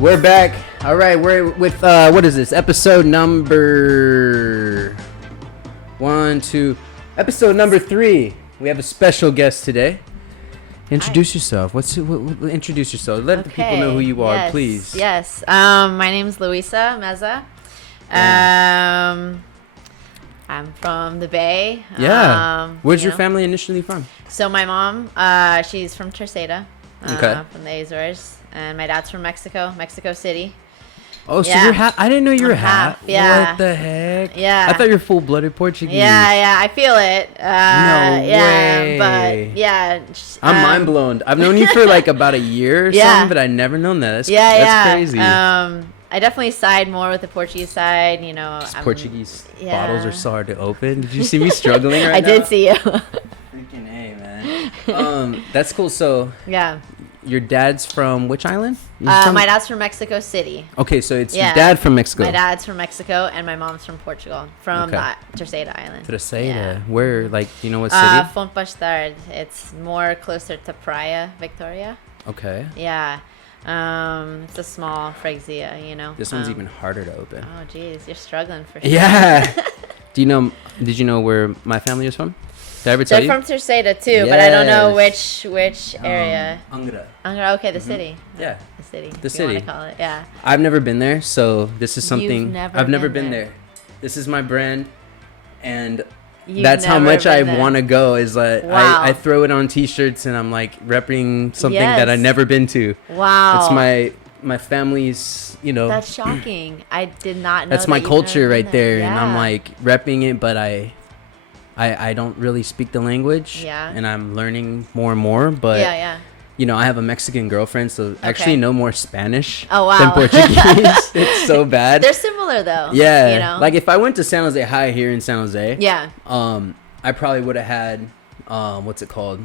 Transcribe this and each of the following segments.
We're back. All right, we're with what is this? Episode number episode number 3. We have a special guest today. Introduce yourself. Introduce yourself. Let the people know who you are, please. Yes. My name is Luisa Meza. I'm from the Bay. Yeah. Where's your family initially from? So my mom, she's from Terceta, from the Azores, and my dad's from Mexico City. Oh, so you're half? I didn't know you were half. Yeah. What the heck? Yeah. I thought you're full-blooded Portuguese. Yeah, I feel it. No way. But yeah. I'm mind blown. I've known you for like about a year or something, but I never known that. That's crazy. I definitely side more with the Portuguese side, you know. Portuguese bottles are so hard to open. Did you see me struggling right now? I did see you. Freaking A, man. That's cool. So yeah. Your dad's from which island? My dad's from Mexico City. Okay, so it's your dad from Mexico. My dad's from Mexico, and my mom's from Portugal, from the Terceta Island. Terceta. Yeah. Where, like, you know what city? Fontpastard. It's more closer to Praia Victoria. Okay. Yeah. It's a small freguesia, you know. This one's even harder to open. Oh, geez, you're struggling for sure. Yeah. Did you know where my family is from? Did I ever tell you? They're from Terceta too, but I don't know which area. Angra. Angra, okay, the city. Yeah. The city. The city. You want to call it, yeah. I've never been there, so this is something. I've never been there. This is my brand, and that's how much I want to go. Is like I throw it on T-shirts, and I'm like repping something that I've never been to. Wow. It's my family's, you know. That's shocking. I did not know. That's my culture right there, yeah. and I'm like repping it, but I don't really speak the language. Yeah. And I'm learning more and more, but you know, I have a Mexican girlfriend, so I actually know more Spanish than Portuguese. It's so bad. They're similar though. Yeah. You know? Like if I went to San Jose High here in San Jose, I probably would have had what's it called?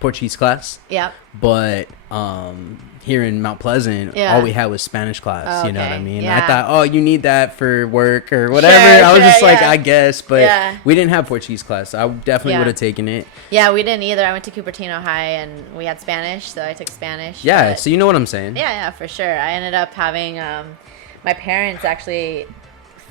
Portuguese class. Yeah. But here in Mount Pleasant, all we had was Spanish class. You know what I mean? Yeah. I thought, you need that for work or whatever. I was just like, I guess, but we didn't have Portuguese class. So I definitely would have taken it. Yeah, we didn't either. I went to Cupertino High and we had Spanish, so I took Spanish. Yeah, so you know what I'm saying? Yeah, for sure. I ended up having my parents actually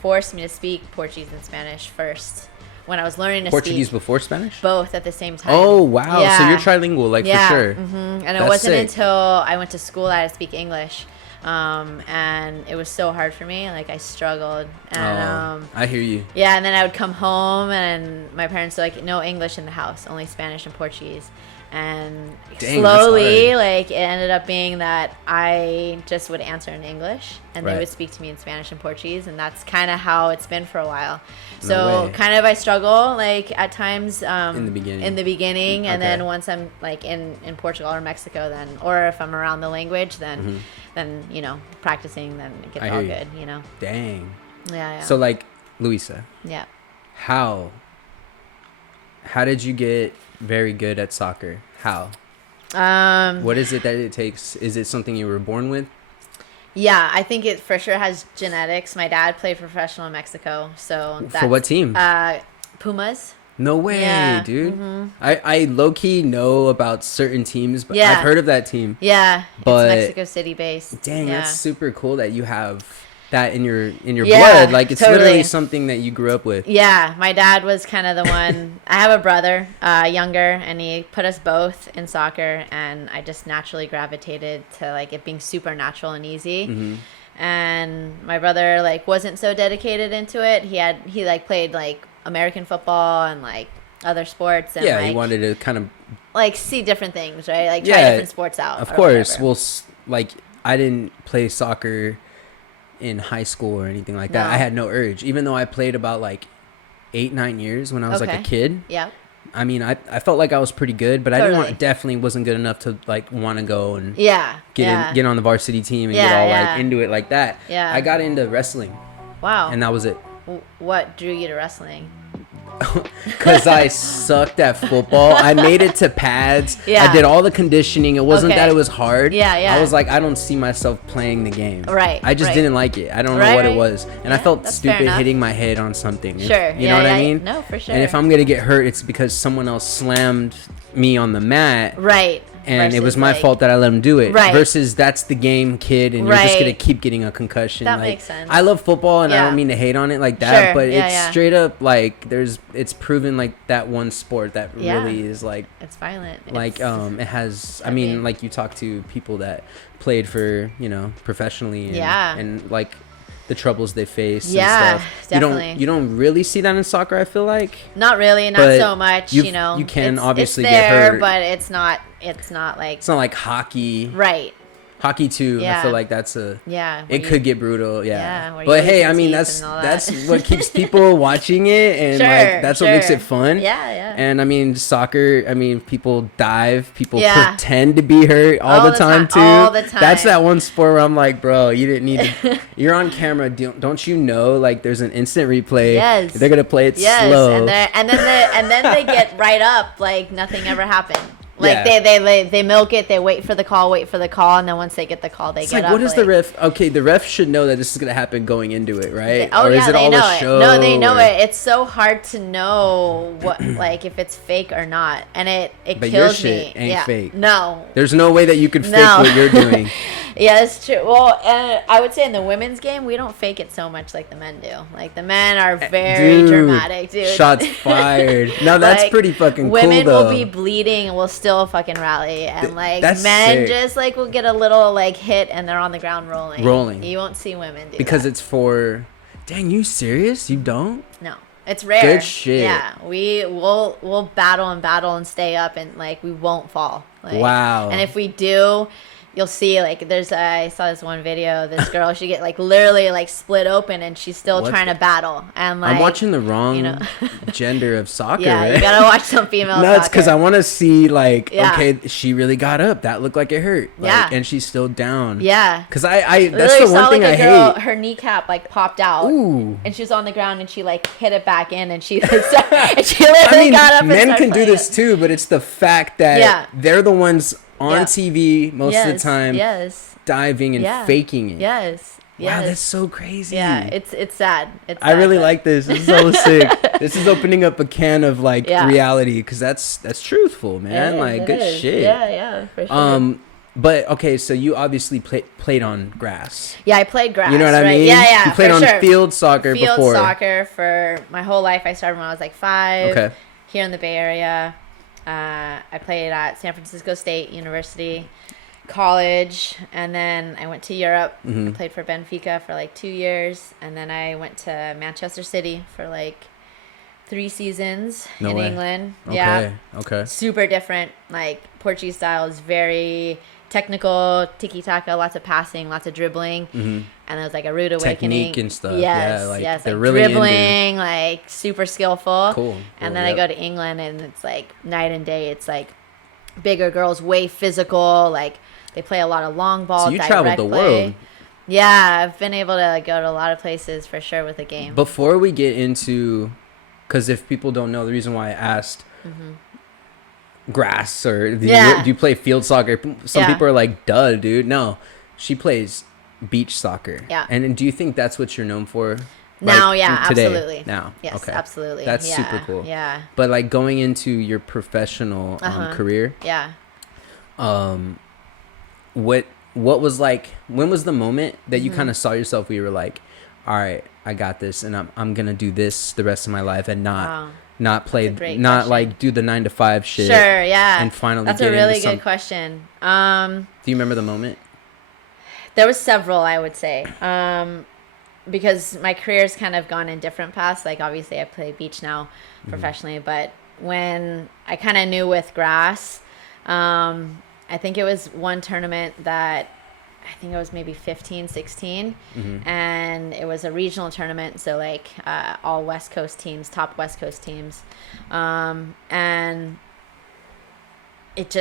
forced me to speak Portuguese and Spanish first. When I was learning to Portuguese speak before Spanish? both at the same time. Oh, wow. Yeah. So you're trilingual, like, for sure. Mm-hmm. And it wasn't until I went to school that I speak English. And it was so hard for me. Like, I struggled. And, I hear you. Yeah, and then I would come home, and my parents were like, no English in the house, only Spanish and Portuguese. And slowly, like, it ended up being that I just would answer in English, and they would speak to me in Spanish and Portuguese, and that's kind of how it's been for a while. So kind of I struggle, like, at times in the beginning, and then once I'm, like, in Portugal or Mexico, then, or if I'm around the language, then, you know, practicing, then it gets all good, you know. Dang. Yeah. So, like, Luisa. Yeah. How did you get very good at soccer? How? What is it that it takes? Is it something you were born with? Yeah, I think it for sure has genetics. My dad played professional in Mexico, so that's, for what team? Pumas. No way, dude. Mm-hmm. I low-key know about certain teams, but I've heard of that team. Yeah, but it's Mexico City based. Dang, that's super cool that you have that in your blood. Like, it's literally something that you grew up with. Yeah, my dad was kind of the one. I have a brother, younger, and he put us both in soccer, and I just naturally gravitated to, like, it being super natural and easy. Mm-hmm. And my brother, like, wasn't so dedicated into it. He like played, like, American football and, like, other sports, and he wanted to kind of, like, see different things, right? Like, try different sports out. Of course. Well, like, I didn't play soccer in high school or anything like that. I had no urge, even though I played about like 8-9 years when I was like a kid. Yeah. I mean, I felt like I was pretty good, but I definitely wasn't good enough to, like, want to go and get on the varsity team and get all like into it like that. Yeah. I got into wrestling. Wow. And that was it. What drew you to wrestling? Because I sucked at football. I made it to pads. I did all the conditioning. It wasn't that it was hard. I was like, I don't see myself playing the game. Right. I just didn't like it. I don't know what it was. And I felt stupid hitting my head on something. Sure. You know what I mean? No, for sure. And if I'm going to get hurt, it's because someone else slammed me on the mat. Right. And it was my fault that I let him do it. Right. Versus that's the game, kid, and you're just gonna keep getting a concussion. That makes sense. I love football, and I don't mean to hate on it like that, but it's straight up like it's proven like that one sport that really is like it's violent. Like it has. I mean, like you talk to people that played for professionally, and like the troubles they face and stuff. Definitely. You don't really see that in soccer, I feel like. Not really, not so much, you can obviously it's there, get hurt, but it's not like it's not like hockey. Right. Hockey too, I feel like that's it could get brutal, but hey, I mean that's what keeps people watching it, and like that's what makes it fun. And I mean soccer, I mean people dive, people pretend to be hurt all the time too. All the time. That's that one sport where I'm like, bro, you didn't need to, you're on camera, don't you know like there's an instant replay, they're gonna play it slow, and then they get right up like nothing ever happened. Like they milk it, they wait for the call, and then once they get the call, they get up. What is the ref? Okay, the ref should know that this is gonna happen going into it, right? Is it all a show? No, they know it. It's so hard to know what like if it's fake or not, and it but kills your shit me. Ain't fake. No, there's no way that you could fake what you're doing. Yeah, it's true. Well, I would say in the women's game, we don't fake it so much like the men do. Like the men are very dramatic, dude. Shots fired. Now that's like, pretty fucking cool, women though. will be bleeding and will still fucking rally, and like men sick. just like will get a little like hit and they're on the ground rolling. You won't see women do because that. It's for. Dang, you serious? You don't? No. It's rare. Good shit. Yeah, we'll battle and stay up, and like we won't fall. Like, wow. And if we do, you'll see like I saw this one video. This girl, she get like literally like split open, and she's still trying to battle. And like I'm watching the wrong gender of soccer. Yeah, right? You gotta watch some female. No, it's because I want to see like okay, she really got up. That looked like it hurt. Like, and she's still down. Yeah. Because I that's the one thing I hate. Her kneecap like popped out. Ooh. And she was on the ground, and she like hit it back in, and she like and she literally got up. Men can do this too, but it's the fact that they're the ones on TV most of the time, diving and faking it. Wow, that's so crazy. Yeah, it's sad. I really like this. This is so sick. This is opening up a can of like reality, because that's truthful, man. Like good shit. Yeah, for sure. But okay, so you obviously played on grass. Yeah, I played grass. You know what I mean? Yeah. You played on field soccer before. Field soccer for my whole life. I started when I was like 5. Okay. Here in the Bay Area. I played at San Francisco State University, college, and then I went to Europe. I played for Benfica for like 2 years, and then I went to Manchester City for like 3 seasons in England. Okay. Yeah. Okay. Super different. Like Portuguese style is very technical, tiki-taka, lots of passing, lots of dribbling. And it was like a rude awakening. Technique and stuff. Yes, they're like really dribbling, like super skillful. Cool. And then I go to England, and it's like night and day. It's like bigger girls, way physical. Like they play a lot of long ball. So you traveled the world. Yeah, I've been able to go to a lot of places for sure with the game. Before we get into, because if people don't know, the reason why I asked grass or do you play field soccer? Some people are like, duh, dude. No, she plays beach soccer. Yeah. And do you think that's what you're known for? Now, like, today? Absolutely. Now, yes, okay. Absolutely. That's super cool. Yeah. But like going into your professional career. Yeah. What was like? When was the moment that you kind of saw yourself where you were like, all right, I got this, and I'm gonna do this the rest of my life, and not play, not question. Like do the 9-to-5 shit. Sure. Yeah. And finally, that's a really good question. Do you remember the moment? There was several, I would say. Because my career's kind of gone in different paths. Like, obviously, I play beach now professionally. But when I kind of knew with grass, I think it was one tournament that I think it was maybe 15, 16. And it was a regional tournament. So, like, all West Coast teams, top West Coast teams. And it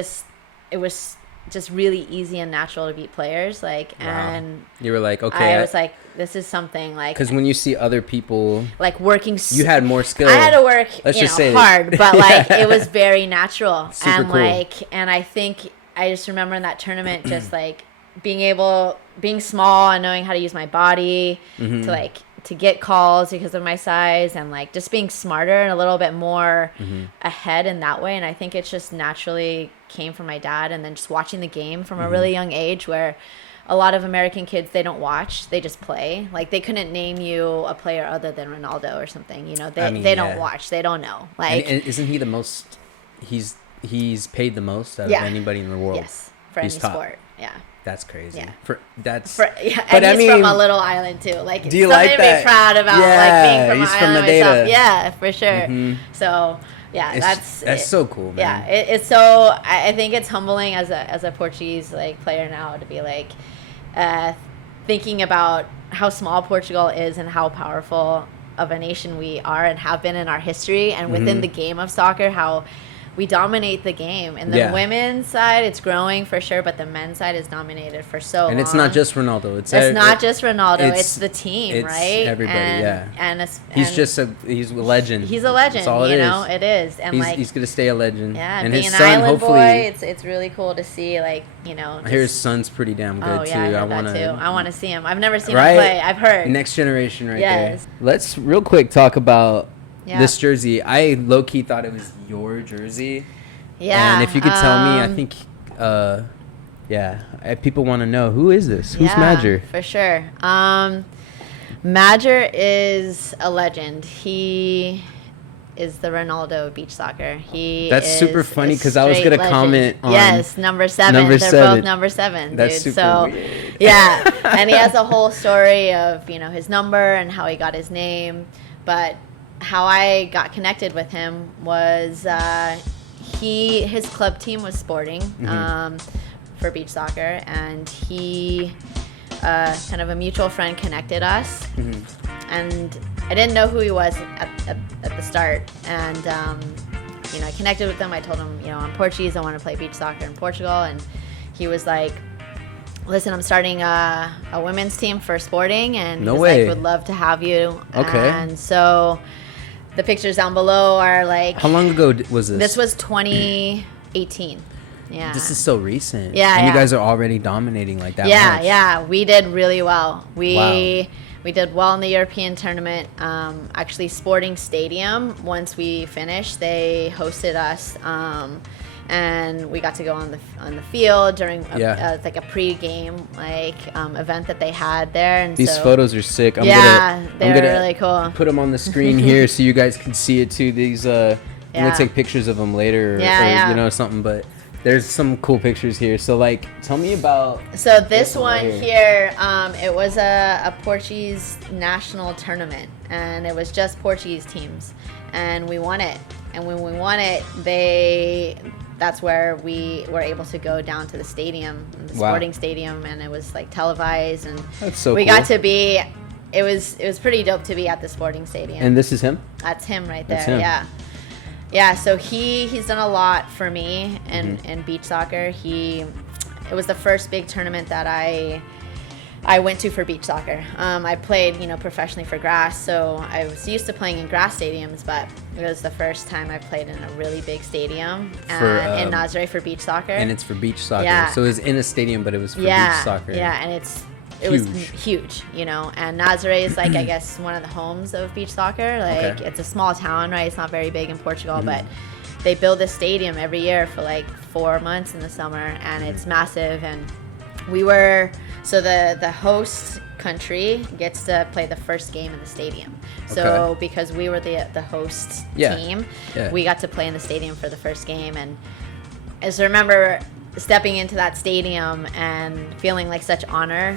was just really easy and natural to beat players, like, and you were like, okay, I was like, this is something like, because when you see other people like working, you had more skill. I had to work, hard, but like it was very natural. Super and cool. Like, and I think I just remember in that tournament, just like being small and knowing how to use my body to like to get calls because of my size and like just being smarter and a little bit more ahead in that way. And I think it's just naturally came from my dad, and then just watching the game from a really young age, where a lot of American kids, they don't watch, they just play. Like they couldn't name you a player other than Ronaldo or something, you know. They don't watch, they don't know. Like, and isn't he the most, he's paid the most out of anybody in the world? Yes, for any sport. Yeah. That's crazy. Yeah. But and he's from a little island too. Like, do you like that? To be proud about, like being from an island myself. Yeah, for sure. Mm-hmm. So yeah, that's so cool, man. Yeah, it's so, I think it's humbling as a Portuguese like player now to be like thinking about how small Portugal is and how powerful of a nation we are and have been in our history, and within the game of soccer, how we dominate the game. And the women's side, it's growing for sure, but the men's side is dominated for so long. And it's not just Ronaldo. It's not just Ronaldo. It's the team, it's right? Everybody, and he's a legend. He's a legend. That's all it is. And he's gonna stay a legend. Yeah, and being his an son, island hopefully, boy, it's really cool to see. Like, you know, I hear his son's pretty damn good too. I want to see him. I've never seen him play. I've heard. Next generation, there. Let's real quick talk about this jersey. I low key thought it was your jersey. Yeah. And if you could tell me, I think, people want to know, who is this? Who's Madger? For sure. Madger is a legend. He is the Ronaldo of beach soccer. That's super funny, because I was going to comment on... Yes, number 7. They're both number 7, That's dude. super weird. Yeah. And he has a whole story of, you know, his number and how he got his name. But how I got connected with him was... his club team was Sporting for beach soccer, and he kind of a mutual friend connected us, and I didn't know who he was at the start, and you know, I connected with him. I told him, you know, I'm Portuguese, I want to play beach soccer in Portugal, and he was like, listen, I'm starting a women's team for Sporting, and like, would love to have you. Okay. And so the pictures down below are like... How long ago was this? This was 2018. Yeah. This is so recent. Yeah, and you guys are already dominating like that much. Yeah. We did really well. We did well in the European tournament. Actually, Sporting Stadium, once we finished, they hosted us. And we got to go on the field during like a pre-game event that they had there. And these photos are sick. I'm gonna really cool. Put them on the screen here so you guys can see it too. These I'm gonna take pictures of them later, or you know, something. But there's some cool pictures here. So like, tell me about. So this one here, it was a Portuguese national tournament, and it was just Portuguese teams, and we won it. And when we won it, that's where we were able to go down to the stadium, the Sporting Stadium, and it was like televised, and that's so we cool. got to be. It was pretty dope to be at the Sporting Stadium. And this is him? That's him right there. Yeah. So he's done a lot for me in beach soccer. It was the first big tournament that I went to for beach soccer. I played, you know, professionally for grass, so I was used to playing in grass stadiums, but it was the first time I played in a really big stadium in Nazaré for beach soccer. And it's for beach soccer. Yeah. So it was in a stadium, but it was for beach soccer. Yeah, and it was huge, you know. And Nazaré is like, I guess, one of the homes of beach soccer. Like, it's a small town, right? It's not very big in Portugal, but they build a stadium every year for like 4 months in the summer, and it's massive. And so the host country gets to play the first game in the stadium. So because we were the host team, we got to play in the stadium for the first game. And I just remember stepping into that stadium and feeling like such honor,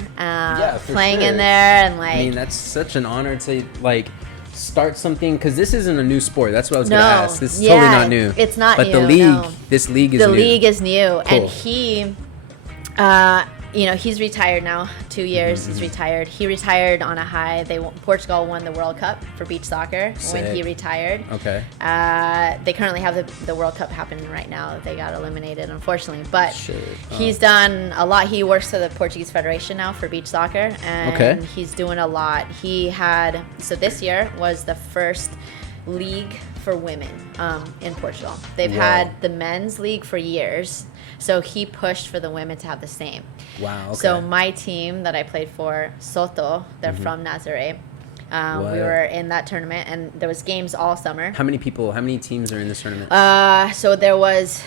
playing in there, and like, I mean, that's such an honor to like start something, because this isn't a new sport. That's what I was gonna ask. This is totally not new. It's not but new. But the league, this league is new. The league is new, cool. And he, you know, he's retired now. 2 years he's retired. He retired on a high. Portugal won the World Cup for beach soccer when he retired. Okay. They currently have the World Cup happening right now. They got eliminated, unfortunately. But he's done a lot. He works for the Portuguese Federation now for beach soccer, and he's doing a lot. So this year was the first league for women in Portugal. They've had the men's league for years. So he pushed for the women to have the same. Wow. Okay. So my team that I played for, Soto, they're from Nazaré. We were in that tournament, and there was games all summer. How many teams are in this tournament? So there was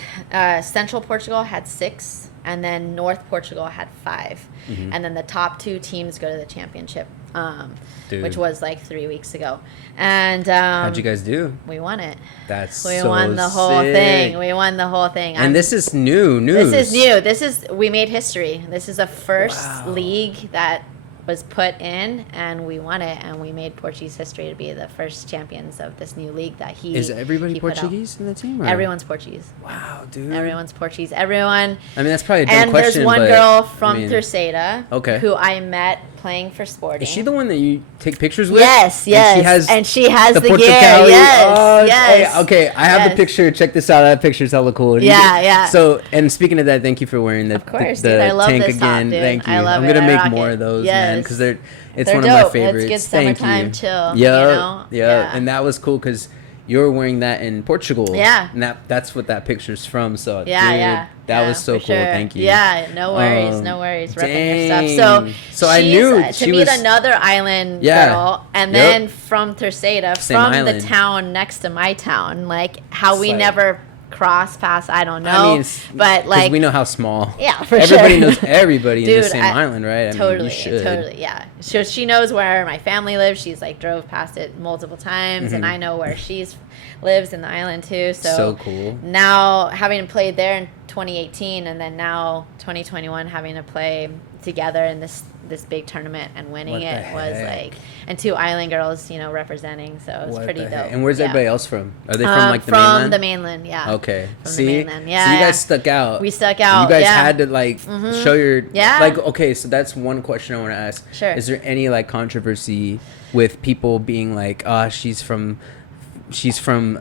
Central Portugal had 6, and then North Portugal had 5. And then the top 2 teams go to the championship, which was like 3 weeks ago. And how'd you guys do? We won it. We won the whole thing. We won the whole thing. And this is new news. This is new. We made history. This is the first league that was put in, and we won it, and we made Portuguese history to be the first champions of this new league that he Is everybody Portuguese in the team? Or? Everyone's Portuguese. Wow, dude. Everyone's Portuguese. Everyone. I mean, that's probably a dumb question. And there's one girl from Terceira who I met playing for Sporting. Is she the one that you take pictures with? Yes. And she has the gear. PortuCali. Yes. Okay, I have the picture. Check this out. That picture's hella cool. Yeah. So, and speaking of that, thank you for wearing the I love tank this again. Top, dude. Thank you. I love I'm gonna make rock more it. of those, man, because it's they're one dope. of my favorites. It's good Thank summertime you. chill. Yeah. And that was cool because you were wearing that in Portugal. Yeah. And that's what that picture's from. So that was so cool. Sure. Thank you. Yeah, no worries. Repping your stuff. So I knew to meet another island girl, and then from Terceira, from the town next to my town, like how we never cross paths, I don't know. I mean, but like we know how small. Yeah, for everybody knows everybody in the same island, right? I totally, mean, you should. Totally, yeah. So she knows where my family lives. She's like drove past it multiple times, and I know where she's lives in the island too. So cool. Now having played there in 2018, and then now 2021 having to play together in this big tournament and winning it was like, and 2 island girls, representing, so it was pretty dope. And where's everybody else from? Are they from like the mainland? From the mainland, yeah. Okay. From the mainland, yeah. So you guys stuck out. We stuck out. You guys had to like show your like. Okay, so that's one question I want to ask. Sure. Is there any like controversy with people being like, she's from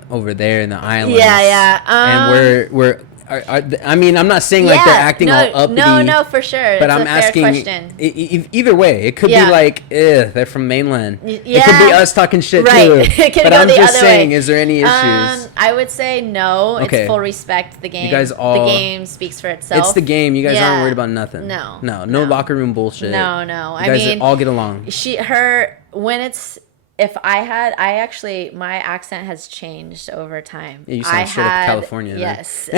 over there in the islands? Yeah. And we're. I mean, I'm not saying like they're acting all uppity. No, for sure. But I'm asking, either way, it could be like, they're from mainland. It could be us talking shit too. But I'm just saying, is there any issues? I would say no. Okay. It's full respect. The game. You guys the game speaks for itself. It's the game. You guys aren't worried about nothing. No locker room bullshit. No. You guys all get along. My accent has changed over time. Yeah, you sound straight up Californian. Yes.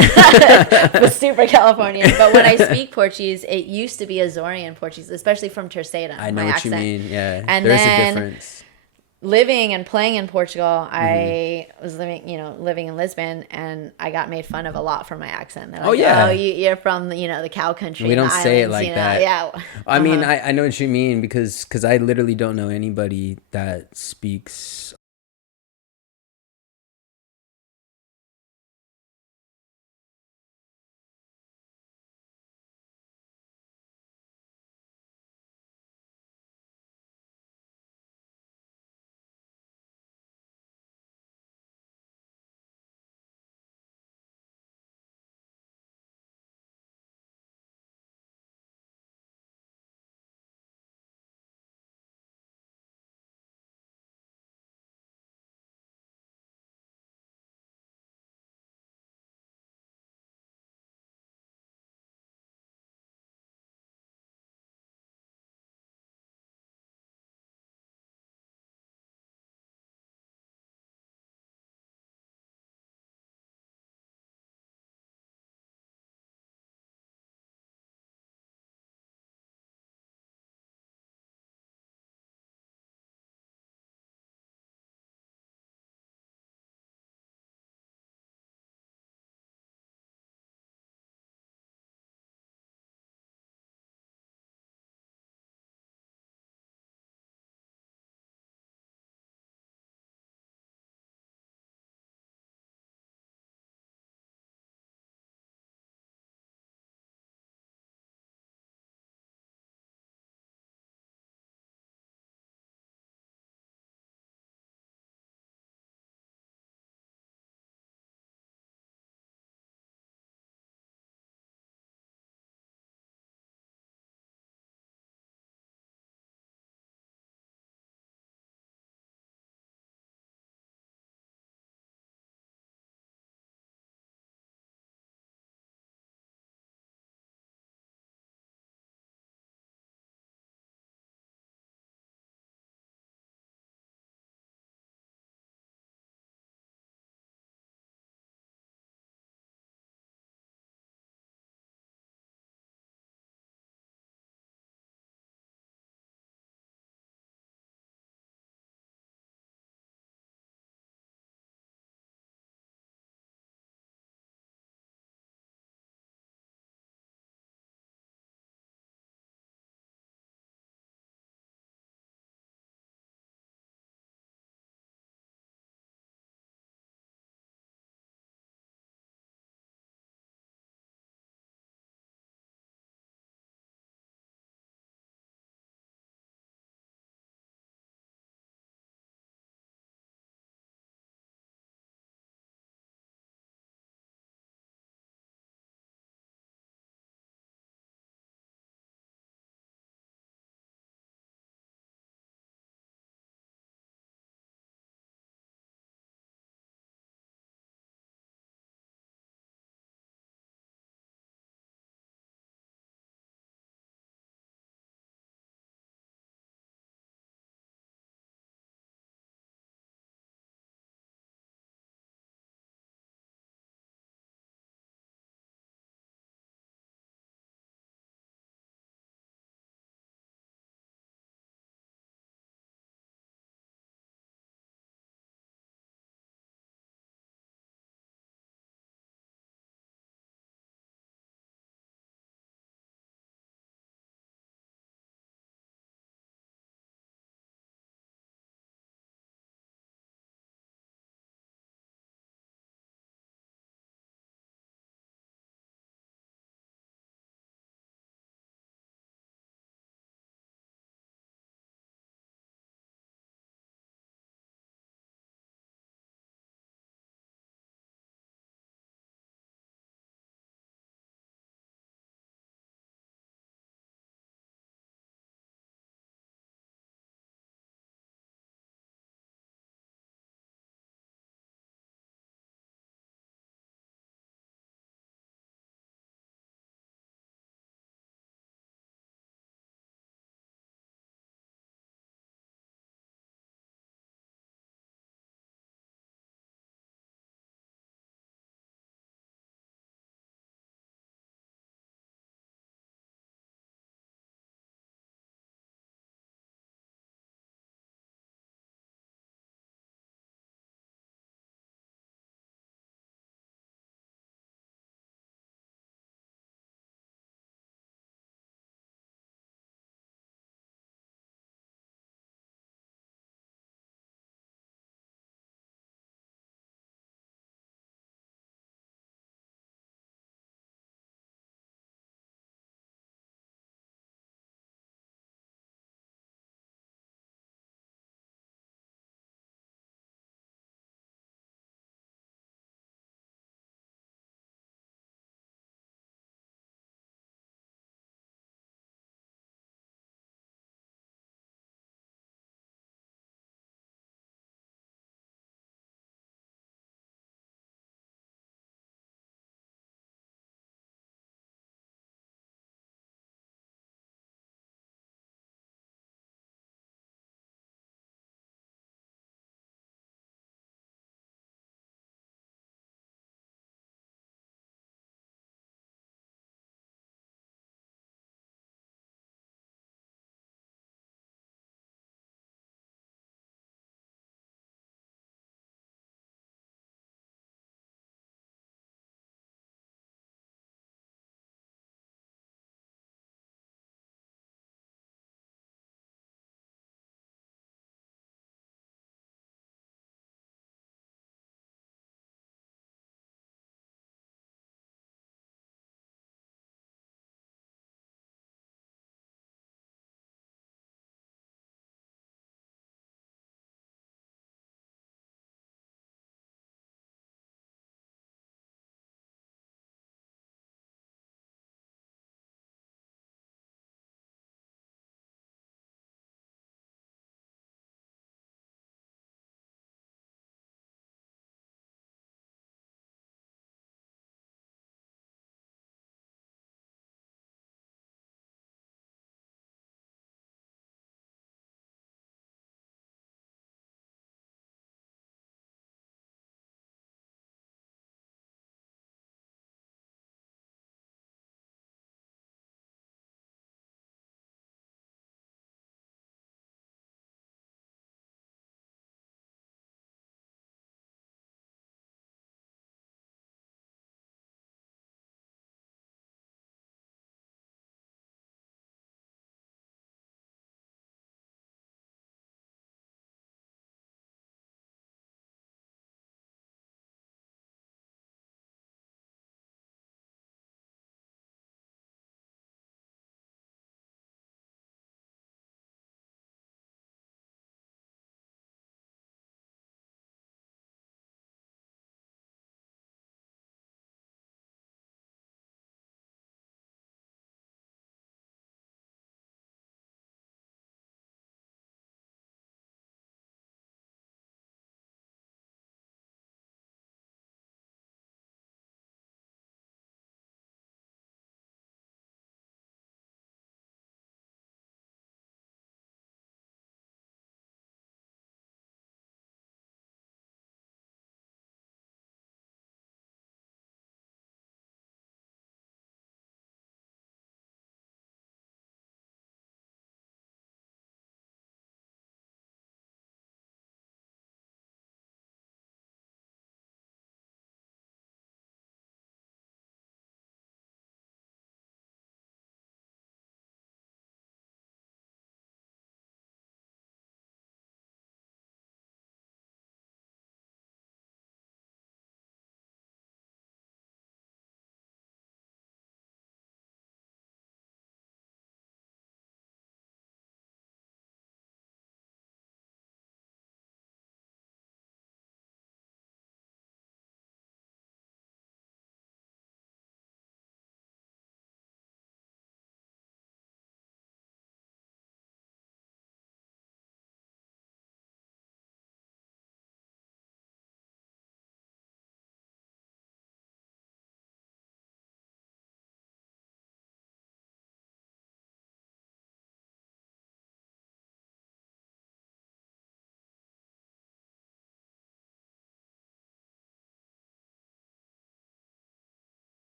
Super Californian. But when I speak Portuguese, it used to be Azorian Portuguese, especially from Terceira. I know what you mean. Yeah. And there's a difference. Living and playing in Portugal, I was living in Lisbon, and I got made fun of a lot for my accent. They're like, you're from, the cow country. We don't say it like that. Yeah. I mean, I know what you mean because I literally don't know anybody that speaks